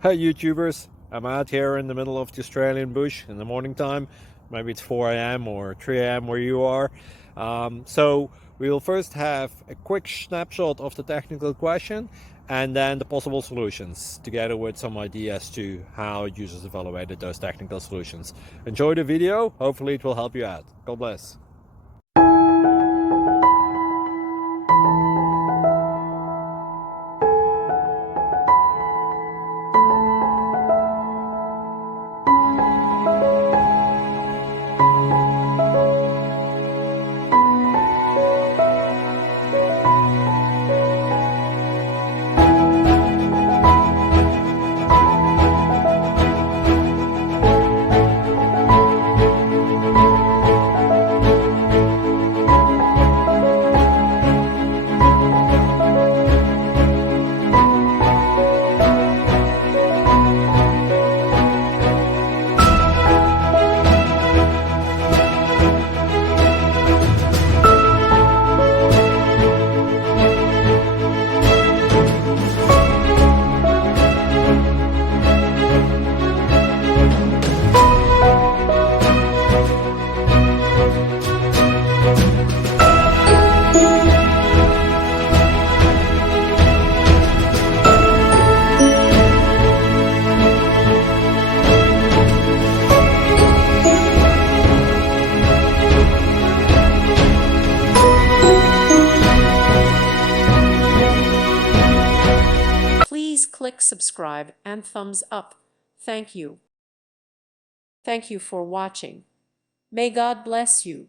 Hey YouTubers, I'm out here in the middle of the Australian bush in the morning time. Maybe it's 4 a.m. or 3 a.m. where you are. So we will first have a quick snapshot of the technical question and then the possible solutions, together with some ideas to how users evaluated those technical solutions. Enjoy the video, hopefully it will help you out. God bless. Please click subscribe and thumbs up. Thank you. Thank you for watching. May God bless you.